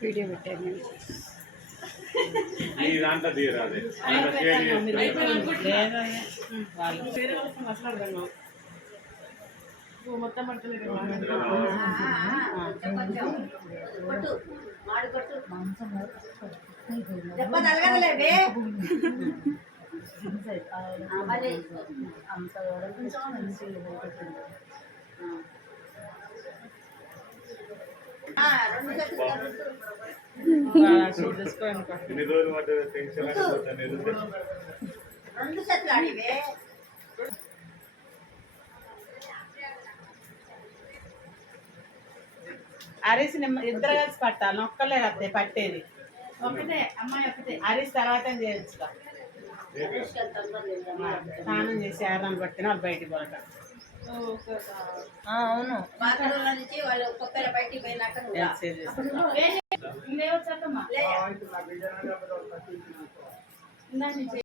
video పెట్టాను ఈ దాంట్లో తీరాలి మొత్తం ఎన్ని రోజులు పడ్డది టెన్షన్ రెండు సెట్లు ఆడివే అరిసి ఇద్దరు కలిసి పట్టాలి ఒక్కలే కదా పట్టేది ఒకటే అమ్మాయి ఒకటే అరిసి తర్వాత చేయొచ్చు స్నానం చేసి ఆరాన్ని పట్టిన వాళ్ళు బయటికి పోరట అవును బాత్రూంలో నుంచి వాళ్ళు ఒక్కొక్కరు బయటికి పోయినాక